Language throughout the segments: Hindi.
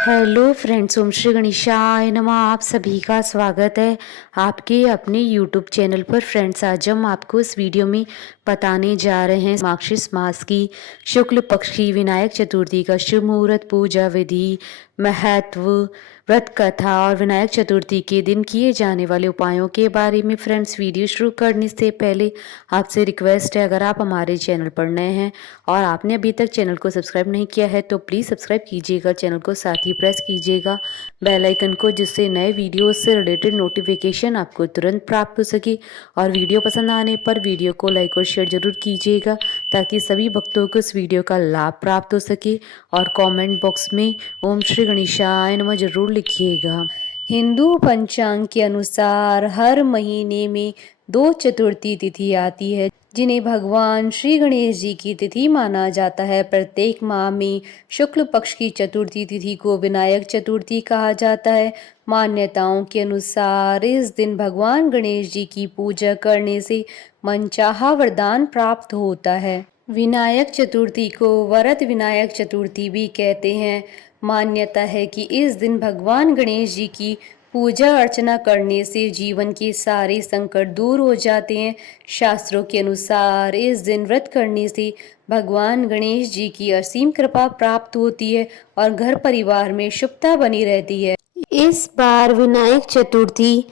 हेलो फ्रेंड्स, ओम श्री गणेशाय नमः। आप सभी का स्वागत है आपके अपने यूट्यूब चैनल पर। फ्रेंड्स, आज हम आपको इस वीडियो में बताने जा रहे हैं मार्गशीर्ष मास की शुक्ल पक्ष की विनायक चतुर्थी का शुभ मुहूर्त, पूजा विधि, महत्व, व्रत कथा और विनायक चतुर्थी के दिन किए जाने वाले उपायों के बारे में। फ्रेंड्स, वीडियो शुरू करने से पहले आपसे रिक्वेस्ट है, अगर आप हमारे चैनल पर नए हैं और आपने अभी तक चैनल को सब्सक्राइब नहीं किया है तो प्लीज़ सब्सक्राइब कीजिएगा चैनल को, साथ ही प्रेस कीजिएगा बेल आइकन को, जिससे नए वीडियोस से रिलेटेड नोटिफिकेशन आपको तुरंत प्राप्त हो सके। और वीडियो पसंद आने पर वीडियो को लाइक और शेयर जरूर कीजिएगा ताकि सभी भक्तों को इस वीडियो का लाभ प्राप्त हो सके। और कमेंट बॉक्स में ओम श्री गणेशाय नमः जरूर लिखिएगा। हिंदू पंचांग के अनुसार हर महीने में 2 चतुर्थी तिथि आती है जिन्हें भगवान श्री गणेश जी की तिथि माना जाता है। प्रत्येक माह में शुक्ल पक्ष की चतुर्थी तिथि को विनायक चतुर्थी कहा जाता है। मान्यताओं के अनुसार इस दिन भगवान गणेश जी की पूजा करने से मनचाहा वरदान प्राप्त होता है। विनायक चतुर्थी को वरद विनायक चतुर्थी भी कहते हैं। मान्यता है कि इस दिन भगवान गणेश जी की पूजा अर्चना करने से जीवन के सारे संकट दूर हो जाते हैं। शास्त्रों के अनुसार इस दिन व्रत करने से भगवान गणेश जी की असीम कृपा प्राप्त होती है और घर परिवार में शुभता बनी रहती है। इस बार विनायक चतुर्थी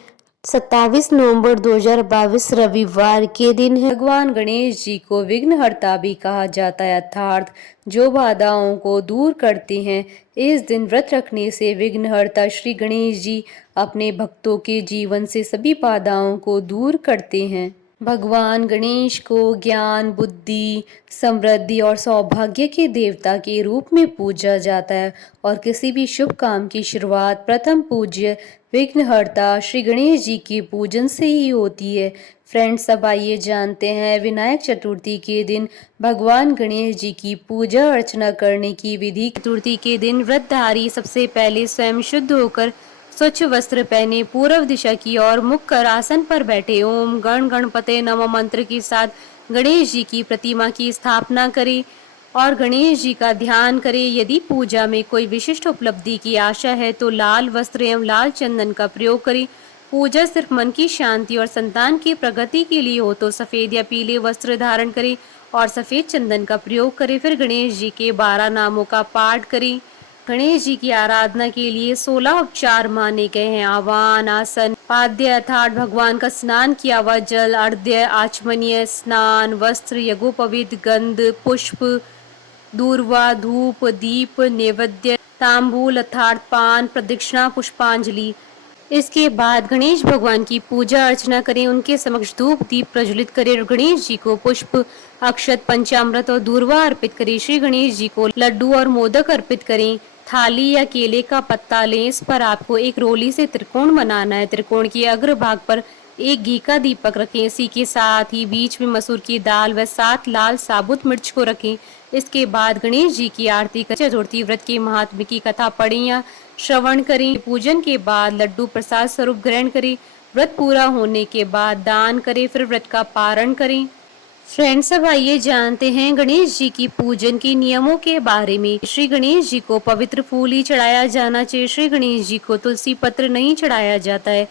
27 नवंबर 2022 रविवार के दिन है। भगवान गणेश जी को विघ्नहर्ता भी कहा जाता है, अर्थात जो बाधाओं को दूर करते हैं। इस दिन व्रत रखने से विघ्नहर्ता श्री गणेश जी अपने भक्तों के जीवन से सभी बाधाओं को दूर करते हैं। भगवान गणेश को ज्ञान, बुद्धि, समृद्धि और सौभाग्य के देवता के रूप में पूजा जाता है और किसी भी शुभ काम की शुरुआत प्रथम पूज्य विघ्नहर्ता श्री गणेश जी के पूजन से ही होती है। फ्रेंड्स, अब आइए जानते हैं विनायक चतुर्थी के दिन भगवान गणेश जी की पूजा अर्चना करने की विधि। चतुर्थी के दिन व्रतधारी सबसे पहले स्वयं शुद्ध होकर स्वच्छ वस्त्र पहने पूर्व दिशा की ओर मुख कर आसन पर बैठे ओम गण गणपते नमः मंत्र के साथ गणेश जी की प्रतिमा की स्थापना करें और गणेश जी का ध्यान करें। यदि पूजा में कोई विशिष्ट उपलब्धि की आशा है तो लाल वस्त्र एवं लाल चंदन का प्रयोग करें। पूजा सिर्फ मन की शांति और संतान की प्रगति के लिए हो तो सफेद या पीले वस्त्र धारण करें और सफेद चंदन का प्रयोग करें। फिर गणेश जी के 12 नामों का पाठ करें। गणेश जी की आराधना के लिए 16 उपचार माने गए हैं। आवाहन, आसन, पाद्य अर्थात भगवान का स्नान किया हुआ जल, अर्घ्य, आचमनीय, स्नान, वस्त्र, यज्ञोपवीत, गंध, पुष्प, दूर्वा, धूप, दीप, नैवेद्य, तांबूल अर्थात पान, प्रदक्षिणा, पुष्पांजलि। इसके बाद गणेश भगवान की पूजा अर्चना करें, उनके समक्ष धूप दीप प्रज्वलित करें और गणेश जी को पुष्प, अक्षत, पंचामृत और दूर्वा अर्पित करें। श्री गणेश जी को लड्डू और मोदक अर्पित करें। थाली या केले का पत्ता लें, इस पर आपको एक रोली से त्रिकोण बनाना है। त्रिकोण के अग्रभाग पर एक घी का दीपक रखें। इसी के साथ ही बीच में मसूर की दाल व 7 लाल साबुत मिर्च को रखें। इसके बाद गणेश जी की आरती कर चतुर्थी व्रत के महात्म्य की कथा पढ़ें या श्रवण करें। पूजन के बाद लड्डू प्रसाद स्वरूप ग्रहण करें। व्रत पूरा होने के बाद दान करें, फिर व्रत का पारण करें। फ्रेंड्स, अब आइए जानते हैं गणेश जी की पूजन के नियमों के बारे में। श्री गणेश जी को पवित्र फूल ही चढ़ाया जाना चाहिए। श्री गणेश जी को तुलसी पत्र नहीं चढ़ाया जाता है।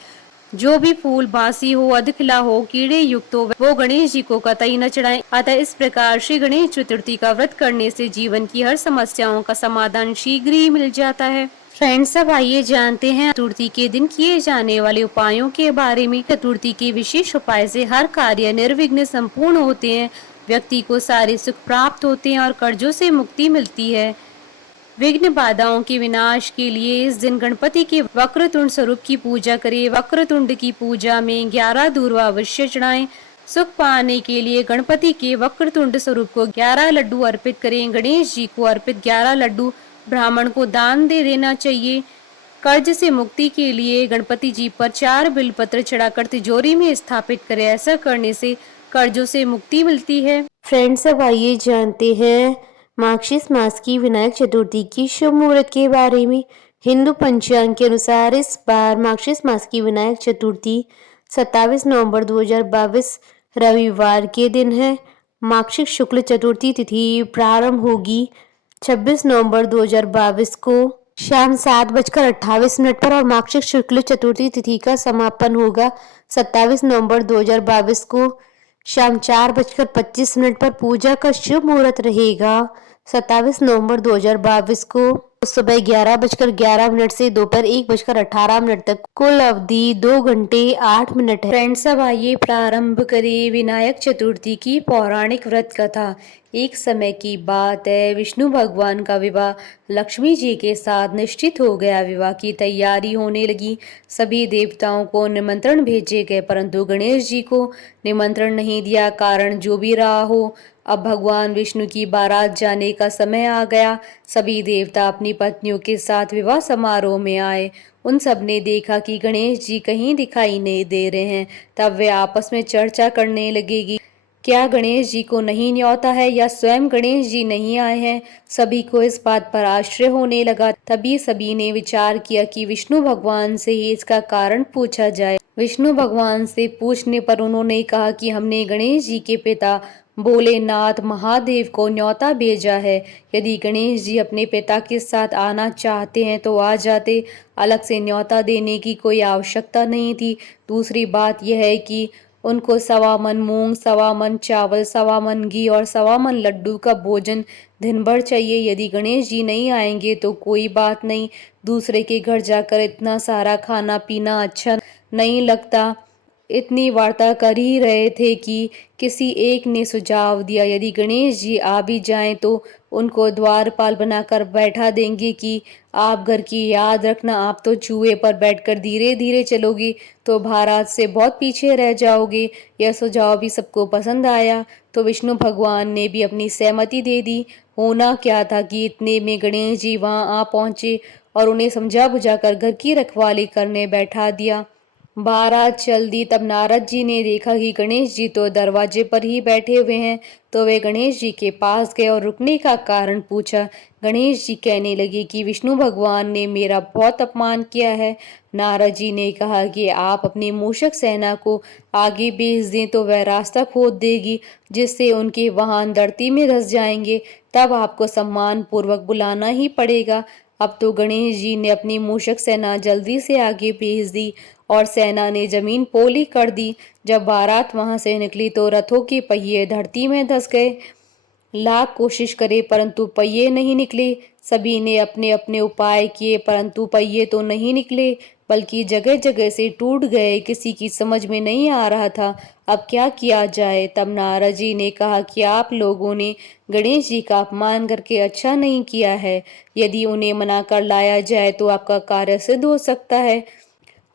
जो भी फूल बासी हो, अधखिला हो, कीड़े युक्त हो, वो गणेश जी को कतई न चढ़ाएं। अतः इस प्रकार श्री गणेश चतुर्थी का व्रत करने से जीवन की हर समस्याओं का समाधान शीघ्र ही मिल जाता है। फ्रेंड्स, अब आइए जानते हैं चतुर्थी के दिन किए जाने वाले उपायों के बारे में। चतुर्थी के विशेष उपाय से हर कार्य निर्विघ्न संपूर्ण होते हैं, व्यक्ति को सारे सुख प्राप्त होते हैं और कर्जों से मुक्ति मिलती है। विघ्न बाधाओं के विनाश के लिए इस दिन गणपति के वक्रतुंड स्वरूप की पूजा करें। वक्रतुंड की पूजा में 11 दूर्वा अवश्य चढ़ाएं। सुख पाने के लिए गणपति के वक्रतुंड स्वरूप को 11 लड्डू अर्पित करें। गणेश जी को अर्पित 11 लड्डू ब्राह्मण को दान दे देना चाहिए। कर्ज से मुक्ति के लिए गणपति जी पर 4 बिलपत्र चढ़ाकर तिजोरी में स्थापित करें। ऐसा करने से कर्जों से मुक्ति मिलती है। फ्रेंड्स, अब आइए जानते हैं मार्गशीर्ष मास की विनायक चतुर्थी की शुभ मुहूर्त के बारे में। हिंदू पंचांग के अनुसार इस बार मार्गशीर्ष मास की विनायक चतुर्थी 27 नवंबर 2022 रविवार के दिन है। मार्गशीर्ष शुक्ल चतुर्थी तिथि प्रारंभ होगी 26 नवंबर 2022 को शाम 7:28 पर और मार्गशीर्ष शुक्ल चतुर्थी तिथि का समापन होगा 27 नवंबर 2022 को शाम 4:25 पर। पूजा का शुभ मुहूर्त रहेगा 27 नवंबर 2022 को सुबह 11:11 से दोपहर 1:18 तक। कुल अवधि 2 घंटे 8 मिनट है। फ्रेंड्स, अब आइए प्रारंभ करें विनायक चतुर्थी की पौराणिक व्रत कथा। एक समय की बात है, विष्णु भगवान का विवाह लक्ष्मी जी के साथ निश्चित हो गया। विवाह की तैयारी होने लगी। सभी देवताओं को निमंत्रण भेजे गए, परंतु गणेश जी को निमंत्रण नहीं दिया। कारण जो भी रहा हो, अब भगवान विष्णु की बारात जाने का समय आ गया। सभी देवता अपनी पत्नियों के साथ विवाह समारोह में आए। उन सब ने देखा कि गणेश जी कहीं दिखाई नहीं दे रहे हैं। तब वे आपस में चर्चा करने लगेगी, क्या गणेश जी को नहीं न्योता है या स्वयं गणेश जी नहीं आए हैं। सभी को इस बात पर आश्चर्य होने लगा। तभी सभी ने विचार किया कि विष्णु भगवान से ही इसका कारण पूछा जाए। विष्णु भगवान से पूछने पर उन्होंने कहा कि हमने गणेश जी के पिता भोलेनाथ महादेव को न्योता भेजा है। यदि गणेश जी अपने पिता के साथ आना चाहते हैं तो आ जाते, अलग से न्योता देने की कोई आवश्यकता नहीं थी। दूसरी बात यह है कि उनको 1.25 मन मूंग, 1.25 मन चावल, 1.25 मन घी और 1.25 मन लड्डू का भोजन दिन भर चाहिए। यदि गणेश जी नहीं आएंगे तो कोई बात नहीं, दूसरे के घर जाकर इतना सारा खाना पीना अच्छा नहीं लगता। इतनी वार्ता कर ही रहे थे कि किसी एक ने सुझाव दिया, यदि गणेश जी आ भी जाएं तो उनको द्वारपाल बनाकर बैठा देंगे कि आप घर की याद रखना, आप तो चूहे पर बैठकर धीरे धीरे चलोगे तो बारात से बहुत पीछे रह जाओगे। यह सुझाव भी सबको पसंद आया, तो विष्णु भगवान ने भी अपनी सहमति दे दी। होना क्या था कि इतने में गणेश जी वहां आ पहुंचे और उन्हें समझा बुझाकर घर की रखवाली करने बैठा दिया। बारात चल दी। तब नारद जी ने देखा कि गणेश जी तो दरवाजे पर ही बैठे हुए हैं, तो वे गणेश जी के पास गए और रुकने का कारण पूछा। गणेश जी कहने लगे कि विष्णु भगवान ने मेरा बहुत अपमान किया है। नारद जी ने कहा कि आप अपनी मूषक सेना को आगे भेज दें तो वह रास्ता खोद देगी, जिससे उनके वाहन धरती में धंस जाएंगे। तब आपको सम्मान पूर्वक बुलाना ही पड़ेगा। अब तो गणेश जी ने अपनी मूषक सेना जल्दी से आगे भेज दी और सेना ने जमीन पोली कर दी। जब बारात वहां से निकली तो रथों के पहिए धरती में धंस गए। लाख कोशिश करे परंतु पहिए नहीं निकले। सभी ने अपने अपने उपाय किए परंतु पहिए तो नहीं निकले, बल्कि जगह जगह से टूट गए। किसी की समझ में नहीं आ रहा था अब क्या किया जाए। तब नारद जी ने कहा कि आप लोगों ने गणेश जी का अपमान करके अच्छा नहीं किया है। यदि उन्हें मना कर लाया जाए तो आपका कार्य सिद्ध हो सकता है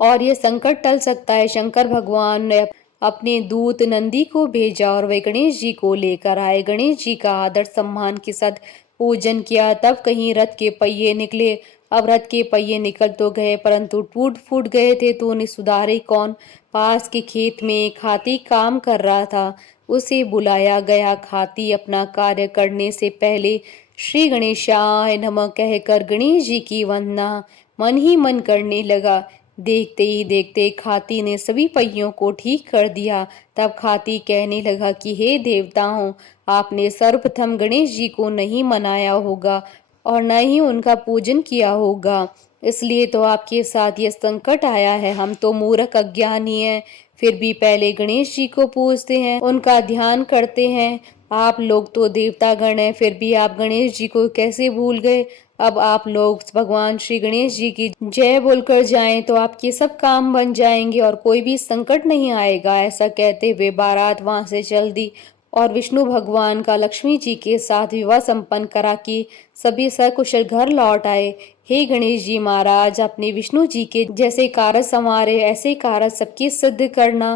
और ये संकट टल सकता है। शंकर भगवान ने अपने दूत नंदी को भेजा और वे गणेश जी को लेकर आए। गणेश जी का आदर सम्मान के साथ पूजन किया। तब कहीं रथ के पहिए निकले। अब रथ के पहिए निकल तो गए परंतु टूट फूट गए थे, तो उन्हें सुधारे कौन। पास के खेत में एक हाथी काम कर रहा था, उसे बुलाया गया। हाथी अपना कार्य करने से पहले श्री गणेशाय नमः कहकर गणेश जी की वंदना मन ही मन करने लगा। देखते ही देखते खाती ने सभी पहियों को ठीक कर दिया। तब खाती कहने लगा कि हे देवताओं, आपने सर्वप्रथम गणेश जी को नहीं मनाया होगा और न ही उनका पूजन किया होगा, इसलिए तो आपके साथ ये संकट आया है। हम तो मूर्ख अज्ञानी हैं, फिर भी पहले गणेश जी को पूजते हैं, उनका ध्यान करते हैं। आप लोग तो देवता गण हैं, फिर भी आप गणेश जी को कैसे भूल गए। अब आप लोग भगवान श्री गणेश जी की जय बोलकर जाएं तो आपके सब काम बन जाएंगे और कोई भी संकट नहीं आएगा। ऐसा कहते हुए बारात वहां से चल दी और विष्णु भगवान का लक्ष्मी जी के साथ विवाह संपन्न करा कि सभी सकुशल घर लौट आए। हे गणेश जी महाराज, अपने विष्णु जी के जैसे कार्य संवारे, ऐसे कार्य सबके सिद्ध करना।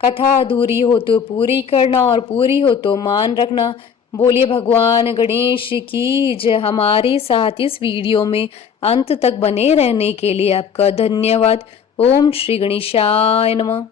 कथा अधूरी हो तो पूरी करना और पूरी हो तो मान रखना। बोलिए भगवान गणेश की जय। हमारे साथ इस वीडियो में अंत तक बने रहने के लिए आपका धन्यवाद। ओम श्री गणेशाय नमः।